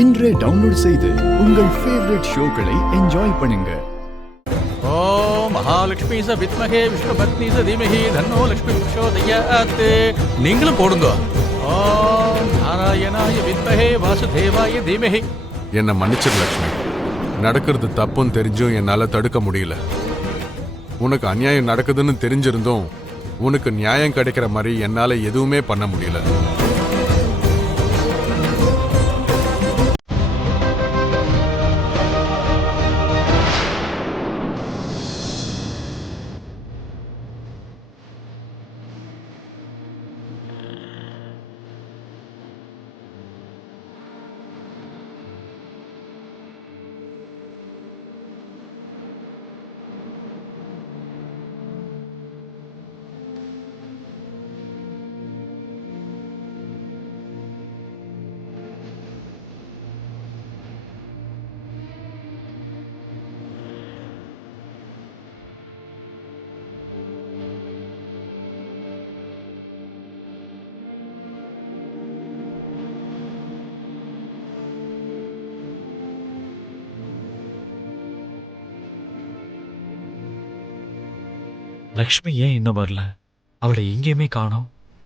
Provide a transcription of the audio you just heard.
இன்றே டவுன்லோட் செய்து உங்கள் ஃபேவரட் ஷோக்களை என்ஜாய் பண்ணுங்க. ஓம் மகாலட்சுமி ச வித்மகே விஷ்ணு பத்னி ச தீமஹி தன்னோ லட்சுமி பிரசோதயாத். நீங்களும் போடுங்க. ஓம் நாராயணாய வித்மகே வாசுதேவாய தீமஹி. என்னை மன்னிச்சிரு லட்சுமி. நடக்கிறது தப்புன்னு தெரிஞ்சும் என்னால தடுக்க முடியல. உனக்கு அநியாயம் நடக்குதுன்னு தெரிஞ்சிருந்தும் உனக்கு நியாயம் கிடைக்கிற மாதிரி என்னால எதுவுமே பண்ண முடியல. லக்ஷ்மி ஏன் இன்னும் வரல? அவளை எங்கேயுமே காணோம்.